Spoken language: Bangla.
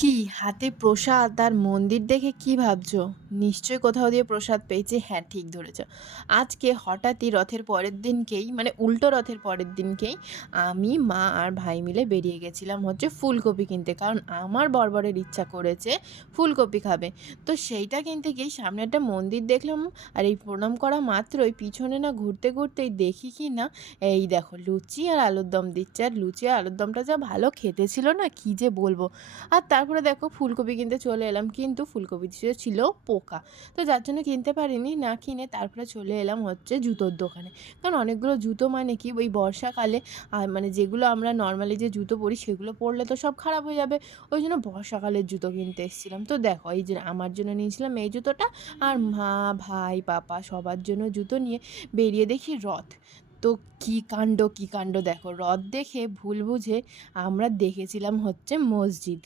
কি হাতে প্রসাদ আর মন্দির দেখে কি ভাবছো? নিশ্চয়ই কোথাও দিয়ে প্রসাদ পেয়েছি। হ্যাঁ, ঠিক ধরেছ। আজকে হঠাৎই রথের পরের দিনকেই মানে উল্টো রথের পরের দিনকেই আমি, মা আর ভাই মিলে বেরিয়ে গেছিলাম হচ্ছে ফুলকপি কিনতে। কারণ আমার বড়বরের ইচ্ছা করেছে ফুলকপি খাবে। তো সেইটা কিনতে গিয়েই সামনে একটা মন্দির দেখলাম। আর এই প্রণাম করা মাত্রই পিছনে না ঘুরতে ঘুরতেই দেখি কি না, এই দেখো লুচি আর আলুর দম দিচ্ছে। আর লুচি আর আলুর দমটা যা ভালো খেতে ছিল না, কি যে বলবো। আর তারপরে দেখো ফুলকপি কিনতে চলে এলাম, কিন্তু ফুলকপিতে ছিল পোকা। তো যার জন্য কিনতে পারিনি, না কিনে তারপরে চলে এলাম হচ্ছে জুতোর দোকানে। কারণ অনেকগুলো জুতো মানে কি ওই বর্ষাকালে মানে যেগুলো আমরা নর্মালি যে জুতো পরি সেগুলো পরলে তো সব খারাপ হয়ে যাবে। ওই জন্য বর্ষাকালের জুতো কিনতে এসেছিলাম। তো দেখো এই যে আমার জন্য নিয়েছিলাম এই জুতোটা, আর মা, ভাই, পাপা সবার জন্য জুতো নিয়ে বেরিয়ে দেখি রথ। তো কী কাণ্ড, কী কাণ্ড দেখো! রথ দেখে ভুল বুঝে আমরা দেখেছিলাম হচ্ছে মসজিদ।